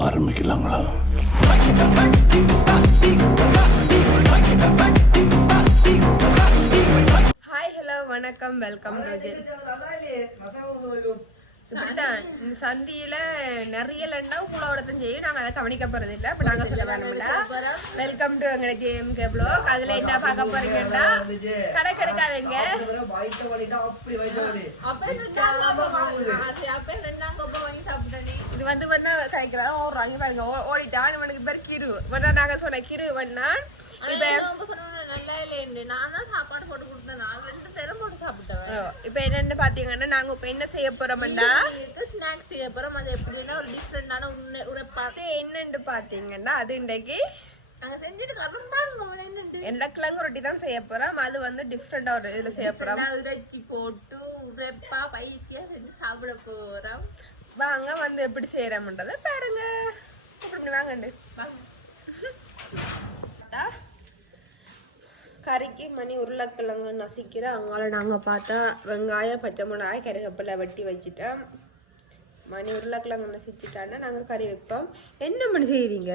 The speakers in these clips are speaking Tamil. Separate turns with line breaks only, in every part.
ஆரம்பிக்கலாங்களா?
ஹாய் ஹலோ வணக்கம் வெல்கம் இப்படிதான் இந்த சந்தியில நிறைய லண்டா குளோடத்தும் செய்யும். நாங்க அதை கவனிக்க போறது இல்ல இப்ப நாங்க சொல்ல வேணும்ல வெல்கம் டு எங்க ஜேஎம் கேப்ளோ அதுல என்ன பார்க்க போறீங்கன்னா கடை கிடைக்காதீங்க கிடைக்கிறதா ஓடுறாங்க பாருங்க. ஓடிட்டான் இவனுக்கு பேர் கிரு. வந்தா நாங்க சொன்ன கிரு வந்தான் இப்ப ஓ, இப்ப என்னன்னு பாத்தீங்கன்னா நாங்க இப்ப என்ன செய்ய போறோம்டா
ஸ்நாக்ஸ் செய்ய போறோம்? அது எப்படின்னா ஒரு டிஃப்ரெண்டான உன்ன உரைப்பா
அது என்னன்னு பாத்தீங்கன்னா அது இன்றைக்கு
நாங்க செஞ்சுட்டு பாருங்க
எண்ணக்கிழங்கு ரொட்டி தான் செய்ய போறோம். அது வந்து டிஃப்ரெண்டா ஒரு இதுல செய்ய போறோம்.
நான் இறைச்சி போட்டு உரைப்பா பயிற்சியா செஞ்சு சாப்பிட போறோம்.
வாங்க வந்து எப்படி செய்யறோம்ன்றத பாருங்க. இப்படி வாங்கண்டு? பார்த்தா கறிக்கு மணி உருளைக்கிழங்கு நசிக்கிற அவங்கள நாங்கள் பார்த்தா வெங்காயம் பச்சை மிளகாய் கருவேப்பிலை வெட்டி வச்சுட்டோம். மணி உருளைக்கிழங்கு நசிச்சுட்டான்னா நாங்கள் கறி வைப்போம். என்ன மணி செய்கிறீங்க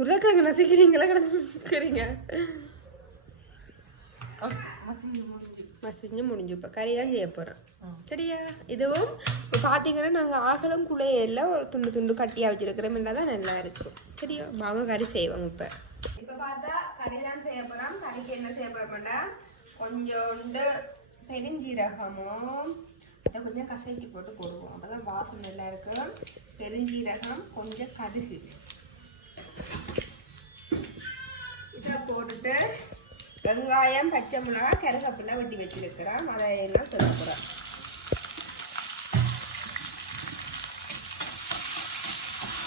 உருளைக்கிழங்கு நசிக்கிறீங்களா? கிடக்குறீங்க. மசிஞ்சு முடிஞ்சு இப்போ கறி தான் செய்ய போகிறோம் சரியா இதுவும் இப்போ பார்த்தீங்கன்னா நாங்கள் ஆகலம் குழையில ஒரு துண்டு துண்டு கட்டியாக வச்சிருக்கிறோம் தான் நல்லா இருக்கும் சரியா வாங்க கறி செய்வோம் இப்போ இப்போ பார்த்தா கறி தான் செய்ய போகிறோம் கறிக்கு என்ன செய்ய போகிறோம்டா கொஞ்சோண்டு பெருஞ்சீரகமும் இதை கொஞ்சம் கசக்கி போட்டு போடுவோம் அப்பதான் வாசனை நல்லா இருக்கும் பெருஞ்சீரகம் கொஞ்சம் கடுகு இதை போட்டுட்டு வெங்காயம் பச்சை மிளகாய் கருவேப்பிலை வெட்டி வச்சுருக்கிறோம். அதை எல்லாம் சொல்ல போகிறோம்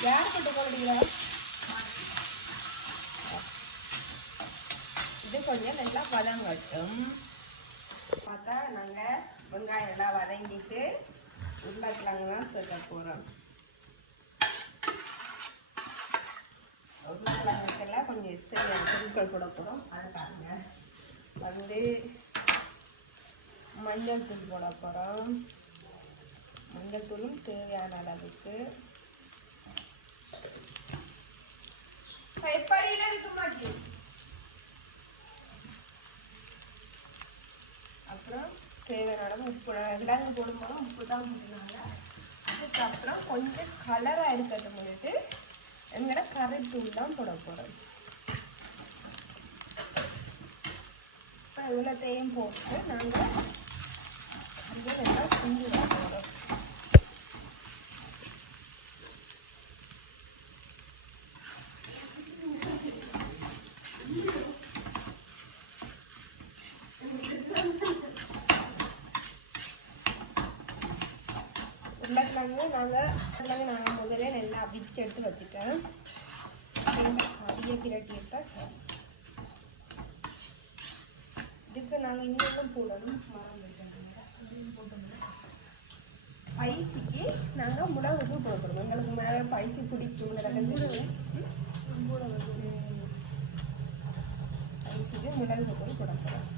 யார் போட்டு போடுறீங்களா இது கொஞ்சம் நல்லா வதங்கட்டும் பார்த்தா நாங்கள் வெங்காயம் நல்லா வதங்கிட்டு உருளைக்கிழங்கு தான் சேர்க்க போகிறோம் உருளைக்கிழங்குக்கெல்லாம் கொஞ்சம் சரியான பொருட்கள் போட போகிறோம் அதை பாருங்க. வந்து மஞ்சள் தூள் போட போகிறோம் மஞ்சள் தூளும் தேவையான அளவுக்கு. கைப்படியில் இருக்க மாட்டேன் அப்புறம் தேவையான அளவு உப்பு கிழங்கு போடும்போது உப்பு தான் போட்டுனாங்க அதுக்கப்புறம் கொஞ்சம் கலராக இருக்கிறது முன்னிட்டு எங்களோட கறித்தூள் தான் போட போகிறோம் இப்போ இவ்வளோத்தையும் போட்டு நாங்கள் இது நல்லா குஞ்சு போகிறோம் உருளைக்கிழங்கு நாங்கள் உருளைக்கிழங்கு நாங்கள் முதல்ல நல்லா அவிச்சு எடுத்து வச்சுட்டேன். அதிக பிரட்டி சரி. இதுக்கு நாங்கள் இன்னும் போடணும். மறந்துட்டேன் பைசிக்கு நாங்கள் மிளகு தூள் போடணும் எங்களுக்கு மேலே பைசி பிடிக்கும். பைசிக்கு மிளகு தூள் போட போகிறோம்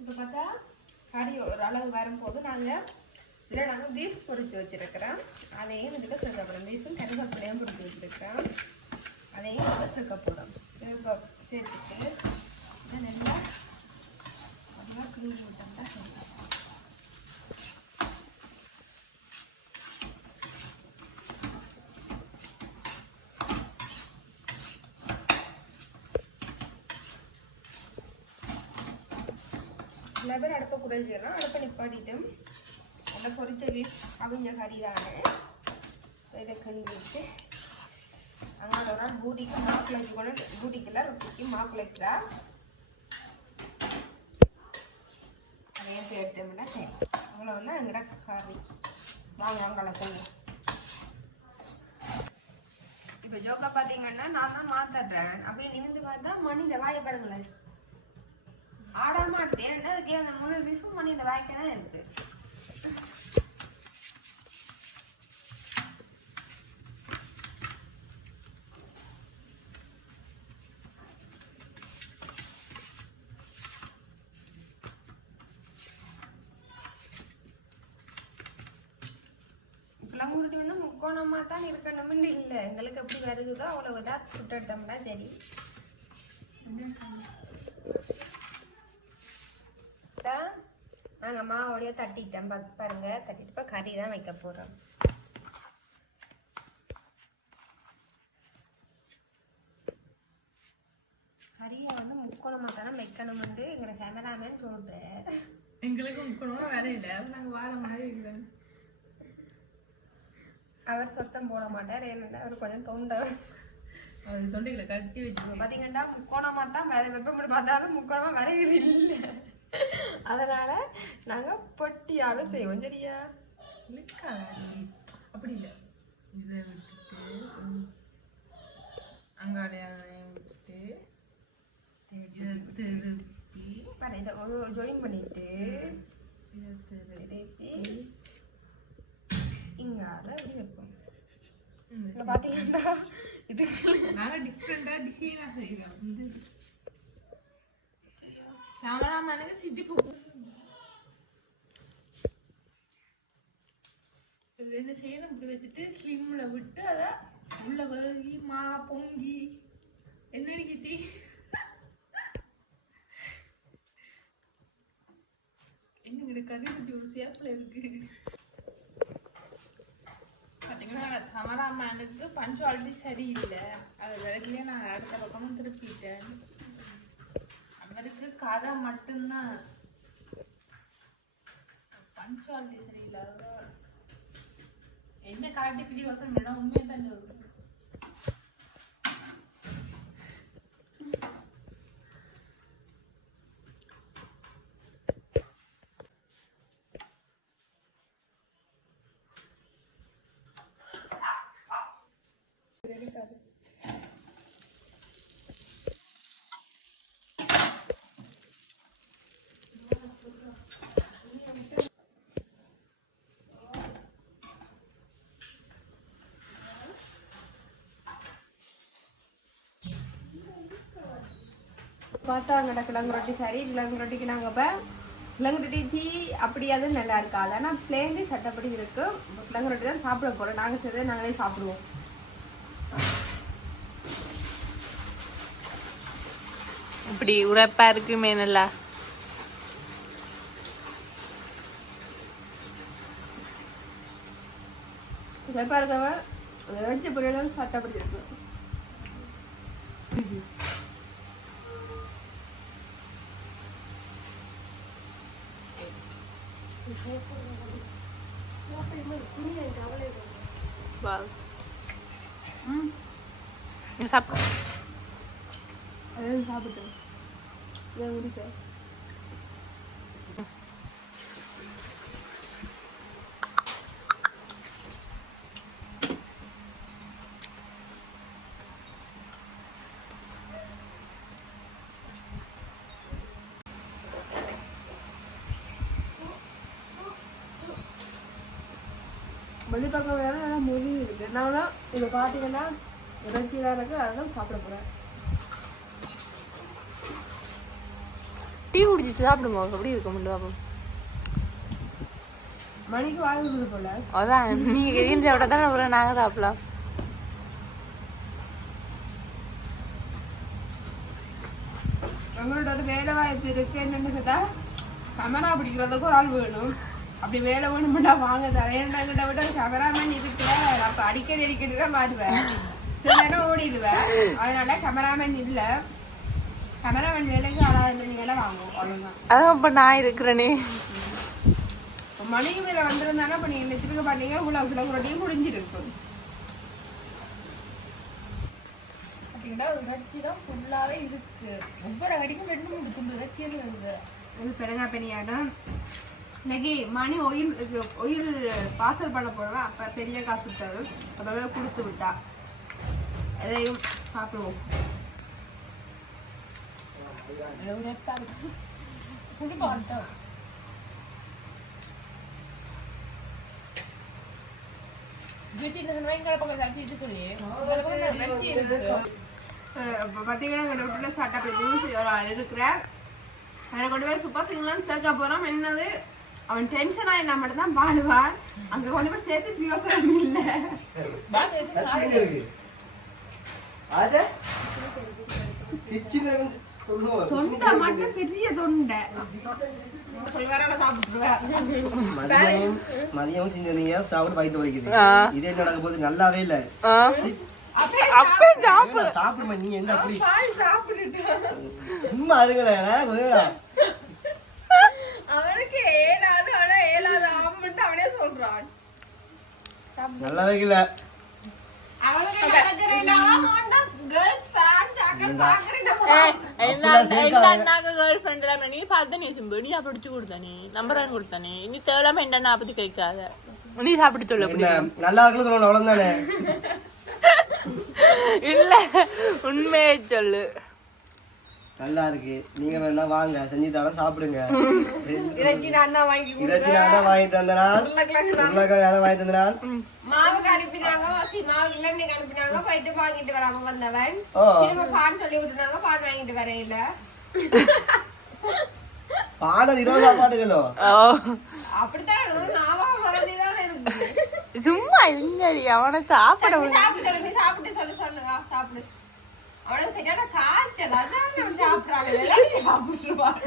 இப்போ பார்த்தா கறி ஒரு அளவு வரும்போது நாங்கள் இதில் நாங்கள் பீஃப் பொரித்து வச்சுருக்கிறோம். அதையும் இதில் சேர்க்க போகிறோம் பீஃபும் கருவேப்பிலையும் பொரித்து வச்சுருக்கிறோம். அதையும் இதில் சேர்க்க போகிறோம் சேர்க்க சேர்த்துட்டு இதை நல்லா நல்லா க்ளீன் பண்ணிட்டோம்னா சரி. சில பேர் அடுப்பை குறைஞ்சிடலாம் அடுப்பை நிப்பாட்டிட்டு அந்த பொரிச்ச வீஸ் அவிஞ்ச கறி தானே இதை கழுவி அங்கே ஒரு நாள் பூட்டிக்கு மாப்பிள்ளை கூட பூட்டிக்கெல்லாம் ரொட்டிக்கு மாப்பிள்ளை வைக்கிறா அதையும் சேர்த்தோம்னா சரி அவ்வளோ வந்து எங்கட கறி வாங்க அங்கே போங்க இப்போ ஜோக்கா பார்த்தீங்கன்னா நான் தான் மாத்தாடுறேன் அப்படியே நிமிந்து பார்த்தா மணியில் வாய பாருங்களேன் ஆடாம ஆடுது ஏன்னா அதுக்கு அந்த முழு பீஃபு மணியில் வாய்க்க தான் இருக்குது கிழங்குருட்டி வந்து முக்கோணமா தான் இருக்கணும்னு இல்லை. எங்களுக்கு எப்படி வருகுதோ அவ்வளவுதான். சுட்டட்டோம்னா சரி. நாங்கள் மாவோடைய தட்டிட்டோம். பாருங்க. தட்டிட்டு இப்போ கறி தான் வைக்க போகிறோம் கறியை வந்து முக்கோணமாக தானே வைக்கணும்னு எங்களை கேமராமேன் சொல்கிறேன்
எங்களுக்கு முக்கணுமா இல்லை. நாங்கள் வார மாதிரி இருக்கிறோம்
அவர் சத்தம் போட மாட்டார் ஏன்னா அவர் கொஞ்சம் தொண்டை
அது தொண்டைகளை கட்டி வச்சு
பார்த்தீங்கன்னா முக்கோணமாக தான் வர வெப்பம் பார்த்தாலும் முக்கோணமாக வரைகிறது இல்லை. அதனால நாங்கள் பொட்டியாவே செய்வோம். சரியா?
இழுக்காது. அப்படி இல்லை. இதை விட்டுட்டு அங்காடைய விட்டுட்டு இதை திருப்பி
இதை ஜாயின் பண்ணிட்டு
இதை திருப்பி
திருப்பி இங்கால இப்படி வைப்போம்
ம்.
பார்த்தீங்கன்னா இதுக்கு
நாங்க டிஃப்ரெண்டா டிசைனா செய்யறோம் இது கேமராமேனுக்கு சிட்டி பூ என்ன செய்யணும்? இப்படி வச்சுட்டு ஸ்லிம்ல விட்டு அதை உள்ள வேகி மா பொங்கி என்னடி கிட்டி என்ன கறி குட்டி ஒரு சேஃப்ல இருக்கு? பார்த்தீங்கன்னா கேமராமேனுக்கு பஞ்சுவாலிட்டி சரியில்லை. அது விளக்கிலே நான் அடுத்த பக்கமும் திருப்பிட்டேன். அவருக்கு கதை மட்டும்தான். பஞ்சுவாலிட்டி சரியில்லை. என்ன காட்டி பிடி வசம் வேணா உண்மையை தான் சொல்றேன்.
பார்த்தா அங்கட கிழங்கு ரொட்டி சரி கிழங்கு ரொட்டிக்கு நாங்கள் இப்போ கிழங்கு ரொட்டி டீ அப்படியாவது நல்லா இருக்காது. ஆனால் பிளேன்லேயும் சட்டப்படி இருக்கு. இப்போ கிழங்கு ரொட்டி தான் சாப்பிட போகிறோம் நாங்கள் செய்ததை நாங்களே சாப்பிடுவோம்.
இப்படி உரைப்பா இருக்குமே நல்லா.
சிறப்பாக இருக்கவன் பொரியலும் சட்டப்படி இருக்கு.
சாப்பிட்டு
அதான் சாப்பிட்டோம் இதை முடிக்க வெளிப்பக்கம் வேற நல்லா மொழி இருக்கு நான் தான் இதை பார்த்தீங்கன்னா இறைச்சியாக இருக்கு அதான் சாப்பிட போகிறேன்
டீ குடிச்சிட்டு சாப்பிடுங்க எப்படி இருக்க முடியும்
மணிக்கு கொடுது போல.
அதான் நீங்க கெரியும் சாப்பிட்டா தானே அப்புறம் நாங்க சாப்பிடலாம்.
எங்களோட வேலை வாய்ப்பு இருக்கு என்னன்னு கேட்டா கேமரா பிடிக்கிறதுக்கு ஒரு ஆள் வேணும். அப்படி வேலை வேணும்னா வாங்க தரேன் எங்கிட்ட விட ஒரு கேமராமேன் இருக்கிற அப்ப அடிக்கடி அடிக்கடி தான் மாட்டுவேன். சில நேரம் ஓடிடுவேன். அதனால கேமராமேன் இல்லை. கேமராமேன் வேலைக்கு ஆளாது நீங்களே வாங்குவோம் அவ்வளோதான்
அதான் இப்ப நான் இருக்கிறேனே.
இப்போ மணிக்கு மேலே வந்திருந்தானா இப்போ நீங்கள் நெத்திருக்க பார்த்தீங்க இவ்வளோ கிலோ ரொட்டியும் முடிஞ்சிருக்கும்
பார்த்தீங்கன்னா ஒரு தான் ஃபுல்லாகவே இருக்கு. ஒவ்வொரு அடிக்கும் ரெண்டு மூணு துண்டு இறைச்சியில் இருக்கு.
இது பெருங்கா பெரியாடம் இன்னைக்கு மணி ஒயில் ஒயில் பார்சல் பண்ண போடுவேன் அப்போ பெரிய காசு கொடுத்தாரு. அப்போ கொடுத்து விட்டா. எதையும் சாப்பிடுவோம்.
உரைப்பா பக்கம் சொல்லி
பார்த்தீங்கன்னா எங்கள் வீட்டில் சாட்டா போய் ஒரு ஆள் இருக்கிறேன் கொண்டு போய் சூப்பர் சிங்லாம் சேர்க்க போகிறோம் என்னது? அவன் டென்ஷன் ஆயினா மட்டும் தான் பாடுவான். அங்க கொண்டு போய் சேர்த்து யோசனை இல்ல.
மதியம் செஞ்சீங்க சாப்பிட்டு பயத்து வலிக்குது. இதே நடக்கும் போது நல்லாவே இல்ல.
அப்பே சாப்பிடு.
சாப்பிடுமா நீ? என்ன அப்படி? சும்மா அதுங்களேன்
கேர்ள் ஃப்ரெண்ட் எல்லாம் நீ பார்த்து நீ சிம்பு நீ பிடிச்சு கொடுத்த நீ நம்பர் வாங்கி கொடுத்த நீ தேவையில்லாம என்ன பத்தி கேட்காத நீ சாப்பிட்டு சொல்ல
நல்லா இருக்குன்னு சொல்லணும் அவ்வளவுதானே
இல்ல உண்மையை சொல்லு
நல்லா இருக்கு. நீங்க வேணா வாங்க. செஞ்சு தரேன் சாப்பிடுங்க.
இறைச்சி நான் தான் வாங்கி
இறைச்சி நான் தான் வாங்கி தந்தனால்
உருளைக்கிழங்கு
வாங்கி தந்தனால்
மாவுக்கு அனுப்பினாங்க வாசி மாவு இல்லைன்னு அனுப்பினாங்க. போயிட்டு வாங்கிட்டு வராம வந்தவன். திரும்ப பான் சொல்லி விட்டுனாங்க பான் வாங்கிட்டு வரையில.
பாடல் இருபது சாப்பாடுகளோ?
அப்படித்தான் இருக்கணும். நாவா மறந்துதான் இருக்கு
சும்மா இல்லடி அவனை சாப்பிட
சாப்பிட்டு சொல்லு நீ சாப்பிட்டு சொல்லு சொல்லு. வா சாப்பிடு. அவனுக்கு சரியான காய்ச்சல் அதான் சாப்பிடுறான் எல்லாரும் சாப்பிட்டுருவான்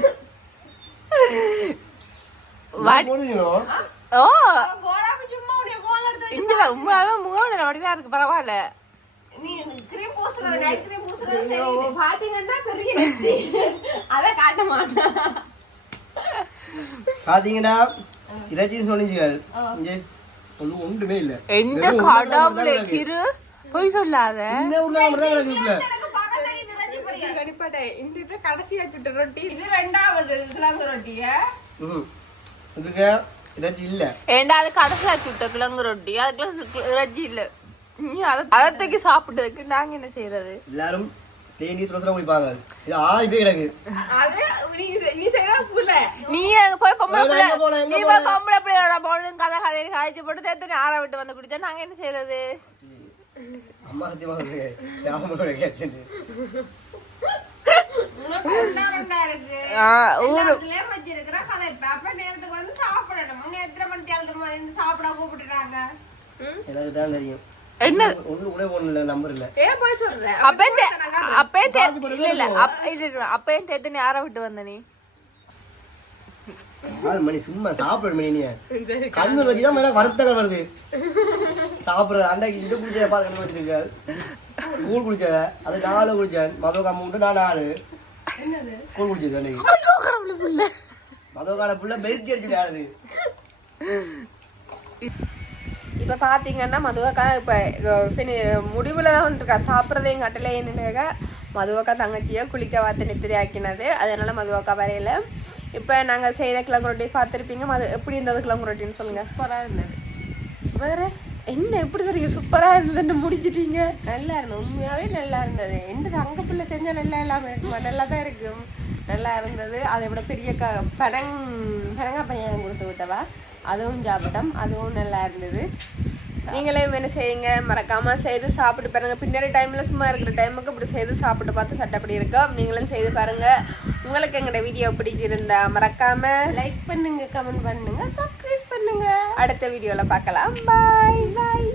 போடுங்களோ
ஓ இங்க உண்மையாவே மூணு வடிவா இருக்கு பரவாயில்ல
நீ கிரீம் பூசுறது நைட் கிரீம் பூசுறது சரி பாத்தீங்கன்னா பெரிய நெத்தி அத காட்ட மாட்டான்
பாத்தீங்கன்னா இறைச்சி சொன்னீங்க இங்க ஒண்ணும் ஒன்றுமே இல்ல
எந்த கடவுளே
உருளைக்கிழங்கு
கிரு பொய் சொல்லாத
இந்த உருளைக்கிழங்கு மட்டும் தான் கிடக்கு இதுல.
எனக்கு பார்க்க தெரியுது ரஜி
இந்த இது சுட்ட ரொட்டி
இது ரெண்டாவது கிழங்கு ரொட்டிய.
இதுக்கு இறைச்சி இல்ல
ஏண்டா அது கிழங்கு ரொட்டி அதுக்குள்ள இறைச்சி இல்ல நீ அதை அதத்தைக்கு சாப்பிட்டதுக்கு நாங்க என்ன செய்யறது
எல்லாரும் தேனி சுட குடிப்பாங்க இது ஆறு பேர் கிடக்கு
அது நீ நீ செய்யற புள்ள
நீ அங்க போய் பொம்பளை
நான்
பிள்ளை
எங்க போனேன், எங்க
நீ போய் பொம்பளை பிள்ளையோட பொண்ணு கதை கதையை காய்ச்சி போட்டு தேத்தனி ஆற விட்டு வந்து குடிச்சா நாங்க என்ன செய்யறது
அம்மா சத்தியமா சொல்லுங்க ஞாபகம் கேட்டு
ஊரு
எனக்கு தான் தெரியும்.
என்ன?
ஒண்ணு கூட ஒண்ணு இல்ல நம்பர் இல்ல.
ஏன் போய் சொல்ற?
அப்பே இல்ல இல்ல. இது தேத்தனி விட்டு வந்த நீ?
நாலு மணி சும்மா சாப்பிட மணி நீ. கண்ணு வச்சுதான் மேல வருத்தங்கள் வருது. சாப்பிடுறது அன்றைக்கு இது குடிச்சத பார்த்து கண்ணு வச்சிருக்க? கூழ் குடிச்சத அது நாலு குடிச்சேன் மதோ மூன்று நான் நாலு. கூழ் குடிச்சது அன்னைக்கு. புள்ள ஆடுது
இப்போ பார்த்தீங்கன்னா மதுவக்கா இப்போ முடிவில் தான் வந்துருக்கா. சாப்பிட்றதையும் கட்டலை என்னங்க மதுவக்கா தங்கச்சியை குளிக்க வாத்து நித்திரை ஆக்கினது. அதனால மதுவக்கா வரையில. இப்போ நாங்கள் செய்த கிழங்கு ரொட்டி பார்த்துருப்பீங்க மது எப்படி இருந்தது கிழங்கு ரொட்டின்னு சொல்லுங்கள்
சூப்பரா இருந்தது.
வேற? என்ன எப்படி சொல்றீங்க? சூப்பராக இருந்ததுன்னு முடிச்சிட்டீங்க
நல்லா இருந்தது. உண்மையாவே நல்லா இருந்தது. எந்த தங்க பிள்ளை செஞ்சா நல்லா இல்லாம இருக்குமா நல்லா தான் இருக்கும் நல்லா இருந்தது. அதை விட பெரிய க பனங் பனங்கா பணியாரம் கொடுத்து விட்டவா? அதுவும் சாப்பிட்டோம் அதுவும் நல்லா இருந்தது.
நீங்களே என்ன செய்யுங்க. மறக்காமல் செய்து சாப்பிட்டு பாருங்கள் பின்னாடி டைமில் சும்மா இருக்கிற டைமுக்கு இப்படி செய்து சாப்பிட்டு பார்த்து சட்டப்படி இருக்கும் நீங்களும் செய்து பாருங்கள் உங்களுக்கு எங்களோட வீடியோ பிடிச்சிருந்தா மறக்காமல்
லைக் பண்ணுங்கள் கமெண்ட் பண்ணுங்கள் சப்ஸ்கிரைப் பண்ணுங்கள்
அடுத்த வீடியோவில் பார்க்கலாம். பாய் பாய்